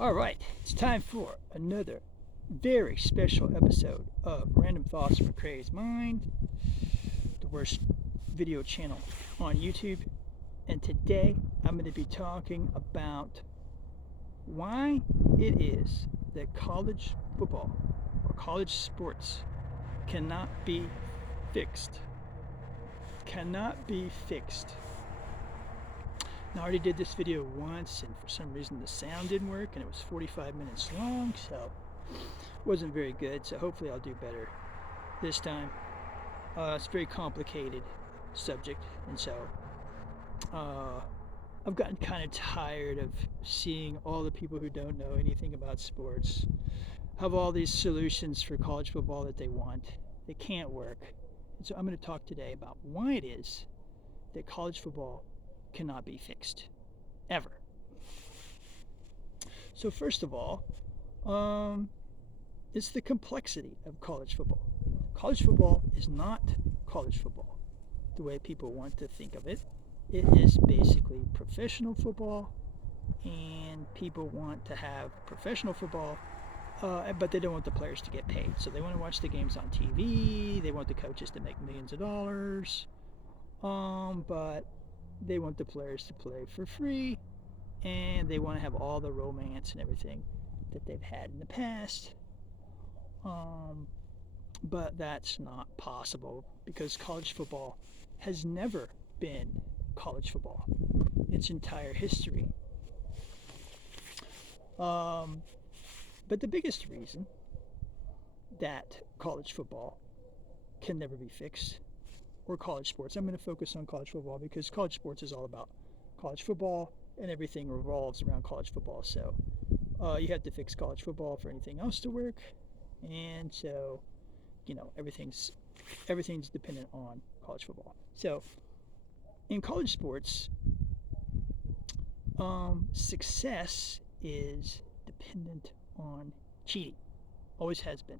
All right, it's time for another very special episode of Random Thoughts from a Crazed Mind, the worst video channel on YouTube. And today I'm going to be talking about why it is that college football or college sports cannot be fixed. Cannot be fixed. Now, I already did this video once, and for some reason the sound didn't work, and it was 45 minutes long, so it wasn't very good. So hopefully I'll do better this time. It's a very complicated subject, and so I've gotten kind of tired of seeing all the people who don't know anything about sports have all these solutions for college football that they want. They can't work. And so I'm going to talk today about why it is that college football cannot be fixed ever. So first of all, it's the complexity of college football. College football is not college football the way people want to think of it. It is basically professional football, and people want to have professional football, but they don't want the players to get paid. So they want to watch the games on TV. They want the coaches to make millions of dollars, but they want the players to play for free, and they want to have all the romance and everything that they've had in the past. But that's not possible because college football has never been college football its entire history. But the biggest reason that college football can never be fixed, or college sports, I'm going to focus on college football because college sports is all about college football and everything revolves around college football. So you have to fix college football for anything else to work, and so everything's dependent on college football. So in college sports, success is dependent on cheating. Always has been.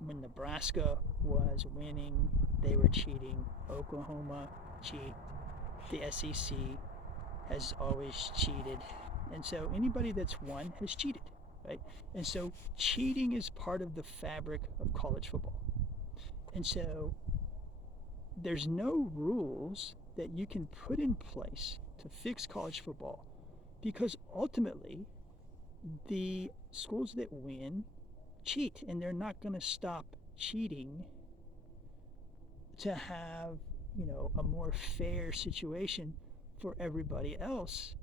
When Nebraska was winning, they were cheating. Oklahoma cheat. The SEC has always cheated. And so anybody that's won has cheated, right? And so cheating is part of the fabric of college football. And so there's no rules that you can put in place to fix college football because ultimately the schools that win cheat, and they're not going to stop cheating to have a more fair situation for everybody else.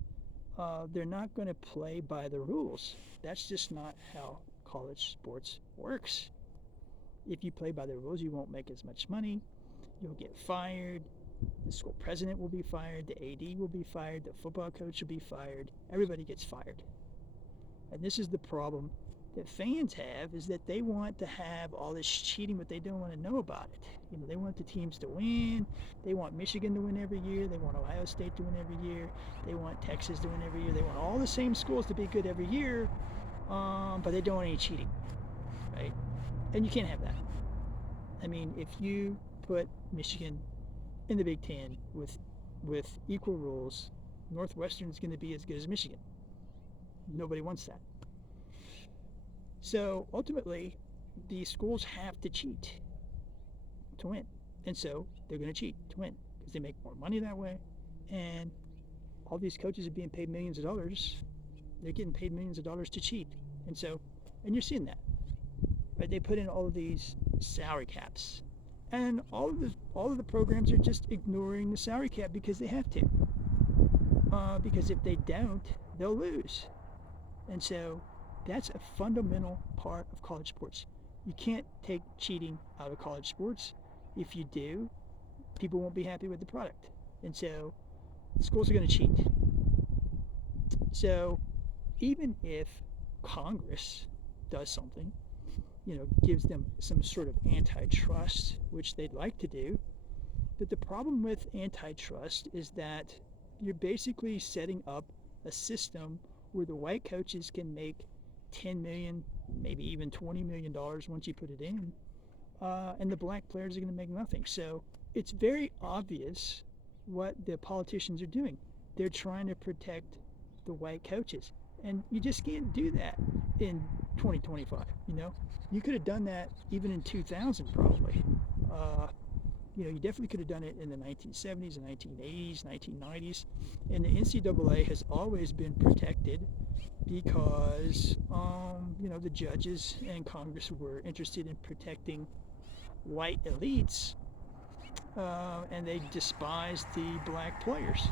They're not going to play by the rules. That's just not how college sports works. If you play by the rules, you won't make as much money. You'll get fired. The school president will be fired. The AD will be fired. The football coach will be fired. Everybody gets fired. And this is the problem that fans have, is that they want to have all this cheating, but they don't want to know about it. They want the teams to win. They want Michigan to win every year. They want Ohio State to win every year. They want Texas to win every year. They want all the same schools to be good every year, but they don't want any cheating, right? And you can't have that. I mean, if you put Michigan in the Big Ten with equal rules, Northwestern is going to be as good as Michigan. Nobody wants that. So ultimately, the schools have to cheat to win. And so they're going to cheat to win because they make more money that way. And all these coaches are being paid millions of dollars. They're getting paid millions of dollars to cheat. And you're seeing that. Right? They put in all of these salary caps. And all of the programs are just ignoring the salary cap because they have to. Because if they don't, they'll lose. And so that's a fundamental part of college sports. You can't take cheating out of college sports. If you do, people won't be happy with the product. And so schools are going to cheat. So even if Congress does something, gives them some sort of antitrust, which they'd like to do, but the problem with antitrust is that you're basically setting up a system where the white coaches can make $10 million, maybe even $20 million once you put it in, and the black players are going to make nothing. So it's very obvious what the politicians are doing. They're trying to protect the white coaches. And you just can't do that in 2025. You could have done that even in 2000 probably. You definitely could have done it in the 1970s, and 1980s, 1990s. And the NCAA has always been protected because, the judges and Congress were interested in protecting white elites, and they despised the black players.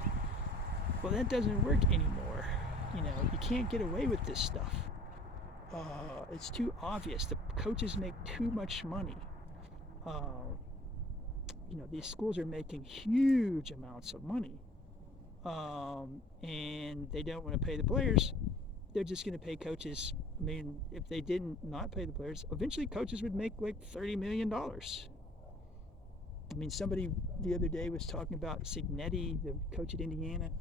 Well, that doesn't work anymore. You can't get away with this stuff. It's too obvious. The coaches make too much money. These schools are making huge amounts of money, and they don't want to pay the players. They're just going to pay coaches. I mean, if they didn't not pay the players, eventually coaches would make like $30 million. I mean, somebody the other day was talking about Cignetti, the coach at Indiana,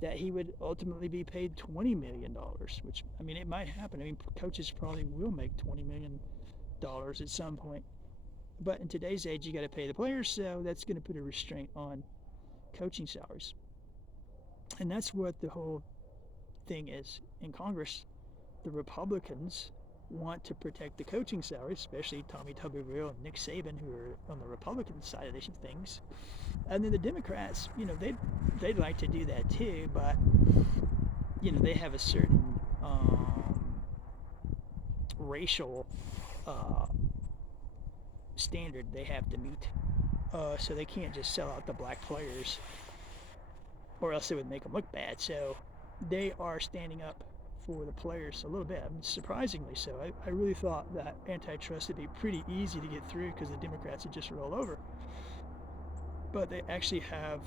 that he would ultimately be paid $20 million, which, I mean, it might happen. I mean, coaches probably will make $20 million at some point. But in today's age, you got to pay the players, so that's going to put a restraint on coaching salaries. And that's what the whole thing is in Congress. The Republicans want to protect the coaching salaries, especially Tommy Tuberville and Nick Saban, who are on the Republican side of these things. And then the Democrats, they'd like to do that too, but they have a certain racial standard they have to meet, so they can't just sell out the black players, or else it would make them look bad. So they are standing up for the players a little bit. I mean, surprisingly so. I really thought that antitrust would be pretty easy to get through because the Democrats would just roll over. But they actually have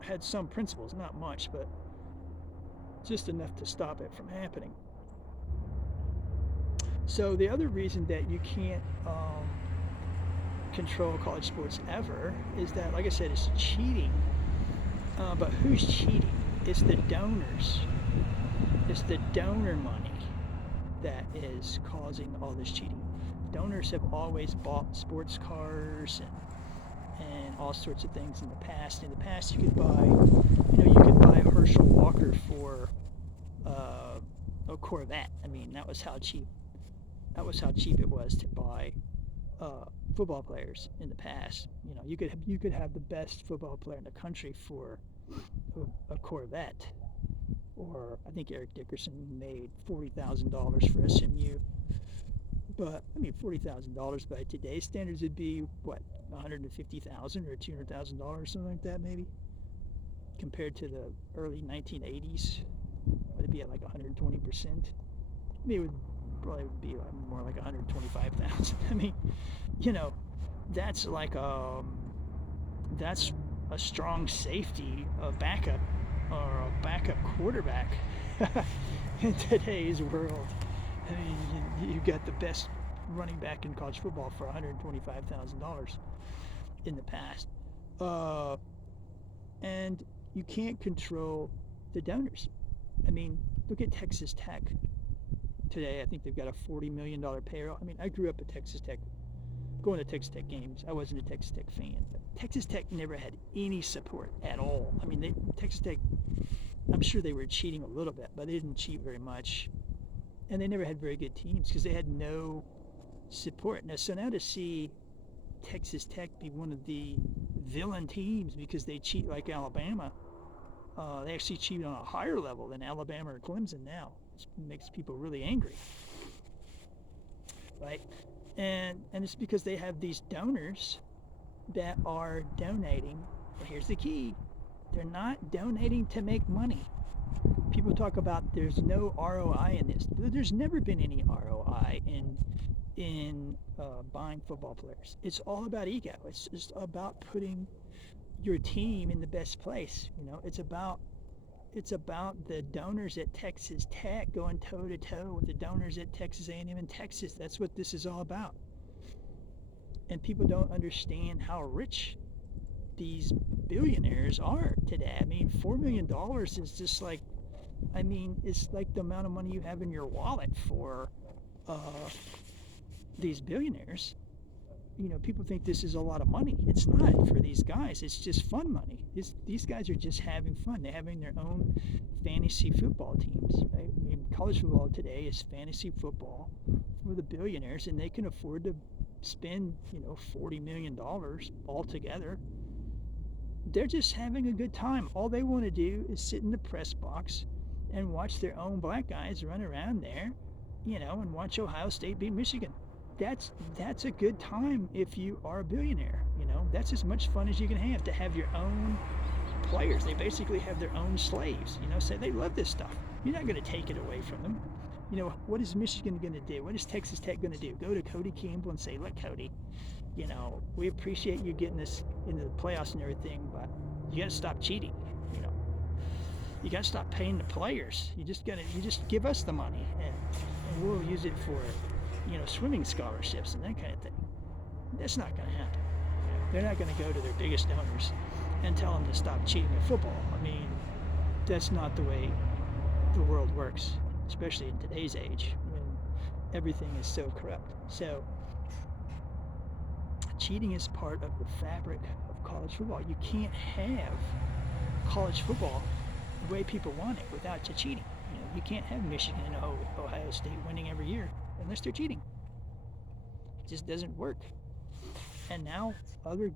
had some principles, not much, but just enough to stop it from happening. So the other reason that you can't control college sports ever is that, like I said, it's cheating. But who's cheating? It's the donors. It's the donor money that is causing all this cheating. Donors have always bought sports cars and all sorts of things in the past. In the past, you could buy Herschel Walker for a Corvette. I mean, that was how cheap it was to buy football players in the past. You could have the best football player in the country for a Corvette. Or I think Eric Dickerson made $40,000 for SMU. But I mean, $40,000 by today's standards would be what, $150,000 or $200,000, something like that, maybe. Compared to the early 1980s, would it be at like 120%? Maybe it would probably be more like 125,000. I mean, that's like that's a strong safety, a backup, or a backup quarterback in today's world. I mean, you got the best running back in college football for $125,000 in the past, and you can't control the donors. I mean, look at Texas Tech today. I think they've got a $40 million payroll. I mean, I grew up at Texas Tech, going to Texas Tech games. I wasn't a Texas Tech fan, but Texas Tech never had any support at all. I mean, Texas Tech, I'm sure they were cheating a little bit, but they didn't cheat very much. And they never had very good teams because they had no support. Now to see Texas Tech be one of the villain teams because they cheat like Alabama, they actually cheat on a higher level than Alabama or Clemson now. It makes people really angry, right? And it's because they have these donors that are donating. And here's the key: they're not donating to make money. People talk about there's no ROI in this. There's never been any ROI in buying football players. It's all about ego. It's just about putting your team in the best place. It's about the donors at Texas Tech going toe to toe with the donors at Texas A&M in Texas. That's what this is all about. And people don't understand how rich these billionaires are today. I mean, $4 million is just like, it's like the amount of money you have in your wallet for these billionaires. people think this is a lot of money. It's not for these guys. It's just fun money. These guys are just having fun. They're having their own fantasy football teams, right? I mean, college football today is fantasy football for the billionaires, and they can afford to spend, $40 million altogether. They're just having a good time. All they want to do is sit in the press box and watch their own black guys run around there, and watch Ohio State beat Michigan. That's a good time if you are a billionaire. That's as much fun as you can have, to have your own players. They basically have their own slaves. So they love this stuff. You're not going to take it away from them. What is Michigan going to do? What is Texas Tech going to do? Go to Cody Campbell and say, look, Cody, we appreciate you getting us into the playoffs and everything, but you got to stop cheating. You got to stop paying the players. You just give us the money, and we'll use it for, swimming scholarships and that kind of thing. That's not going to happen. They're not going to go to their biggest donors and tell them to stop cheating at football. I mean, that's not the way the world works, especially in today's age when everything is so corrupt. So cheating is part of the fabric of college football. You can't have college football the way people want it without you cheating. You can't have Michigan and Ohio State winning every year unless they're cheating. It just doesn't work. And now other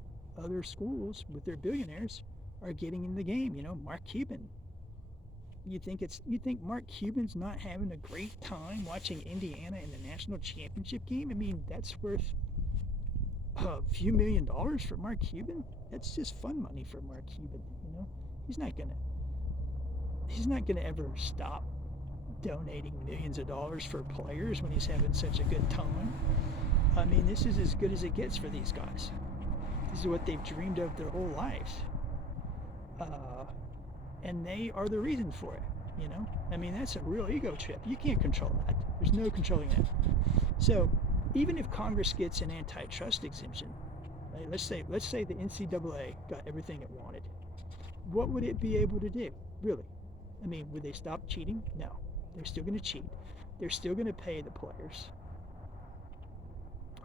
schools with their billionaires are getting in the game. Mark Cuban. You think Mark Cuban's not having a great time watching Indiana in the national championship game? I mean, that's worth a few $1 million for Mark Cuban. That's just fun money for Mark Cuban. He's not gonna ever stop donating millions of dollars for players when he's having such a good time. I mean, this is as good as it gets for these guys. This is what they've dreamed of their whole lives. And they are the reason for it, I mean, that's a real ego trip. You can't control that. There's no controlling that. So even if Congress gets an antitrust exemption, right, let's say the NCAA got everything it wanted, what would it be able to do, really? I mean, would they stop cheating? No. They're still going to cheat. They're still going to pay the players.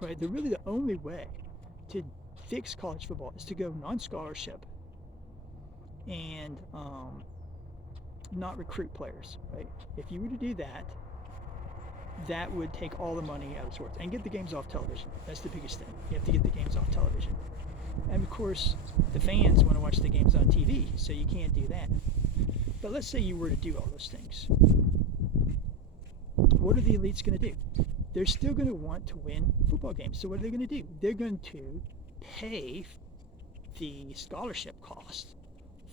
Right? They're really the only way to fix college football is to go non-scholarship and not recruit players. Right? If you were to do that, that would take all the money out of sports and get the games off television. That's the biggest thing. You have to get the games off television. And of course, the fans want to watch the games on TV, so you can't do that. But let's say you were to do all those things. What are the elites going to do? They're still going to want to win football games. So what are they going to do? They're going to pay the scholarship cost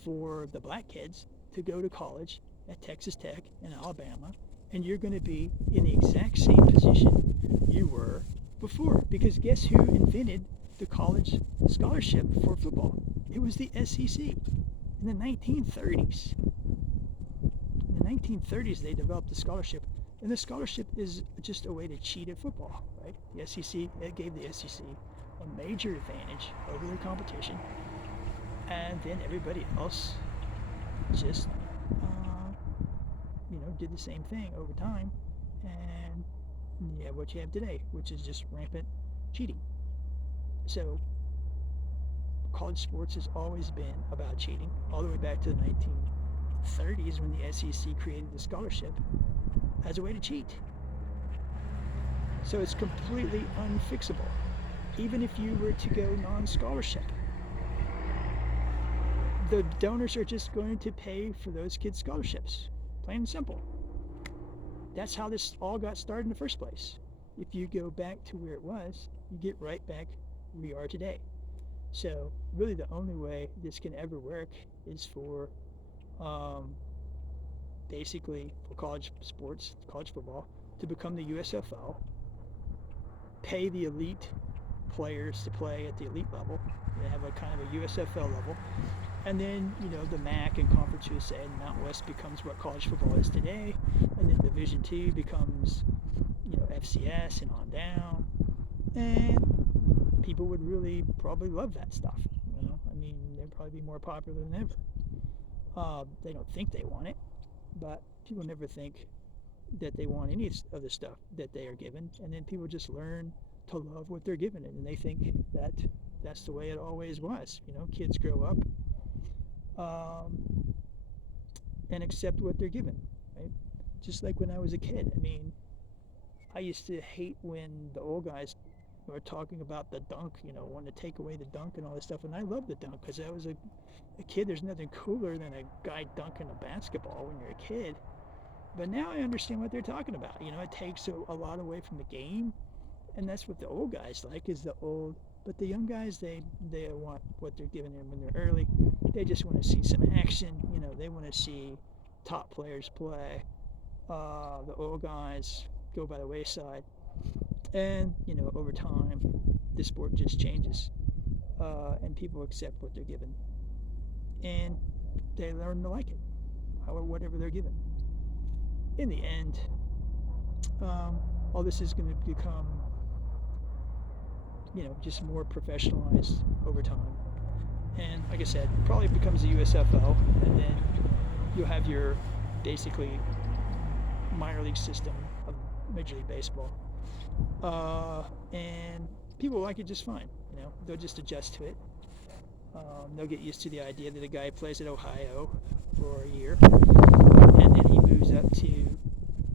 for the black kids to go to college at Texas Tech and Alabama, and you're going to be in the exact same position you were before. Because guess who invented the college scholarship for football? It was the SEC in the 1930s. In the 1930s, they developed the scholarship, and the scholarship is just a way to cheat at football, right? The SEC, it gave the SEC a major advantage over their competition, and then everybody else just, did the same thing over time, and you have what you have today, which is just rampant cheating. So college sports has always been about cheating, all the way back to the 1930s when the SEC created the scholarship as a way to cheat. So it's completely unfixable, even if you were to go non-scholarship. The donors are just going to pay for those kids' scholarships, plain and simple. That's how this all got started in the first place. If you go back to where it was, you get right back where we are today. So really the only way this can ever work is for basically for college sports, college football, to become the USFL, pay the elite players to play at the elite level, they have a kind of a USFL level, and then the MAC and Conference USA and Mountain West becomes what college football is today, and then Division II becomes FCS and on down, and people would really probably love that stuff. I mean, they'd probably be more popular than ever. They don't think they want it, but people never think that they want any of the stuff that they are given, and then people just learn to love what they're given, and they think that that's the way it always was. Kids grow up and accept what they're given, right? Just like when I was a kid. I used to hate when the old guys were talking about the dunk, wanting to take away the dunk and all this stuff. And I loved the dunk because I was a kid. There's nothing cooler than a guy dunking a basketball when you're a kid. But now I understand what they're talking about. It takes a lot away from the game. And that's what the old guys like, is the old. But the young guys, they want what they're giving them when they're early. They just want to see some action. They want to see top players play. The old guys go by the wayside. And, over time, the sport just changes. And people accept what they're given. And they learn to like it, whatever they're given. In the end, all this is going to become, just more professionalized over time. And like I said, probably becomes a USFL, and then you'll have your basically minor league system of Major League Baseball. And people like it just fine. They'll just adjust to it. They'll get used to the idea that a guy plays at Ohio for a year, and then he moves up to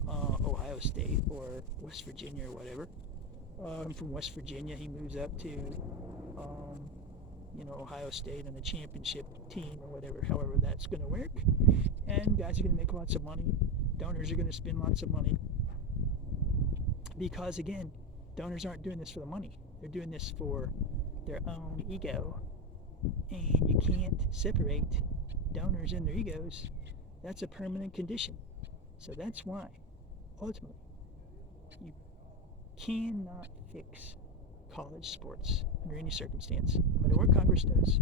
Ohio State or West Virginia or whatever. From West Virginia, he moves up to Ohio State on the championship team or whatever, however that's going to work. And guys are going to make lots of money. Donors are going to spend lots of money. Because, again, donors aren't doing this for the money. They're doing this for their own ego. And you can't separate donors and their egos. That's a permanent condition. So that's why, ultimately, you cannot fix college sports under any circumstance. No matter what Congress does,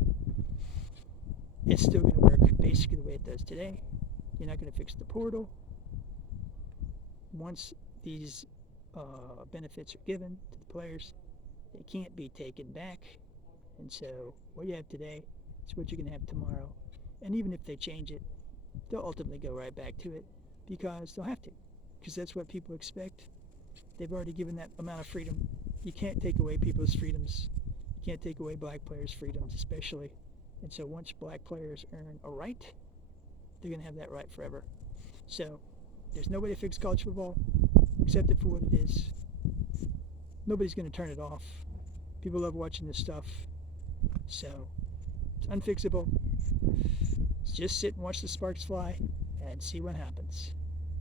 it's still going to work basically the way it does today. You're not going to fix the portal. Once these benefits are given to the players, they can't be taken back. And so what you have today is what you're going to have tomorrow. And even if they change it, they'll ultimately go right back to it, because they'll have to, because that's what people expect. They've already given that amount of freedom. You can't take away people's freedoms. You can't take away black players' freedoms, especially. And so once black players earn a right, they're going to have that right forever. So there's no way to fix college football. Accept it for what it is. Nobody's going to turn it off. People love watching this stuff. So it's unfixable. Just sit and watch the sparks fly and see what happens.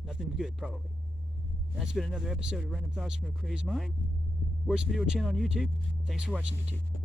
Nothing good, probably. And that's been another episode of Random Thoughts from a Crazed Mind. Worst video channel on YouTube. Thanks for watching, YouTube.